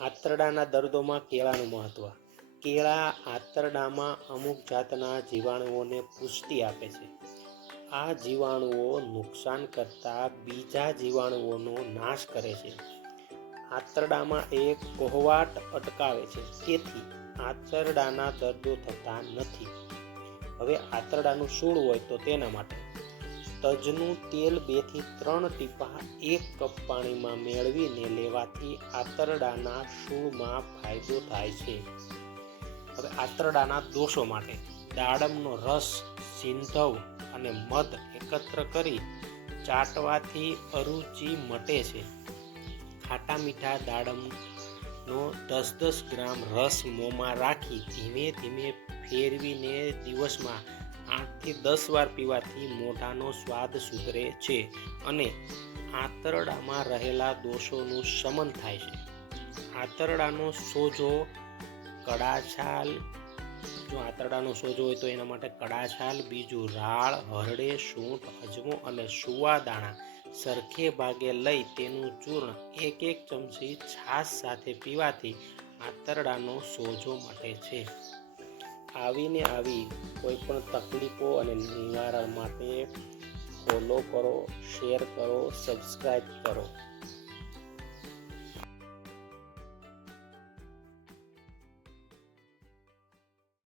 આંતરડાના દર્દોમાં કેળાનું મહત્વ. કેળા આંતરડામાં અમુક જાતના જીવાણુઓને પુષ્ટિ આપે છે. આ જીવાણુઓ નુકસાન કરતા બીજા જીવાણુઓનો નાશ કરે છે. આંતરડામાં એક કોહવાટ અટકાવે છે. તેથી આંતરડાના દર્દો થતા નથી. હવે આંતરડાનું સૂળ હોય તો તેના માટે તજનું તેલ બેથી ત્રણ ટીપા એક કપ પાણીમાં મેળવીને લેવાથી આંતરડાના શૂળમાં ફાયદો થાય છે. હવે આંતરડાના દોષો માટે દાડમનો રસ, સિંધવ અને મધ એકત્ર કરી ચાટવાથી અરુચિ મટે છે. ખાટા મીઠા દાડમનો દસ દસ ગ્રામ રસ મોંમાં રાખી ધીમે ધીમે ફેરવીને દિવસમાં આઠથી દસ વાર પીવાથી મોઢાનો સ્વાદ સુધરે છે અને આંતરડામાં રહેલા દોષોનું શમન થાય છે. આંતરડાનો સોજો, કડાછાલ, જો આંતરડાનો સોજો હોય તો એના માટે કડાછાલ, બીજું રાળ, હરડે, સૂંઠ અજમો અને સુવાદાણા સરખે ભાગે લઈ તેનું ચૂર્ણ એક એક ચમચી છાશ સાથે પીવાથી આંતરડાનો સોજો મટે છે. આવીને આવી કોઈ પણ તકલીફો અને નિવારણ માટે ફોલો કરો શેર કરો સબસ્ક્રાઈબ કરો.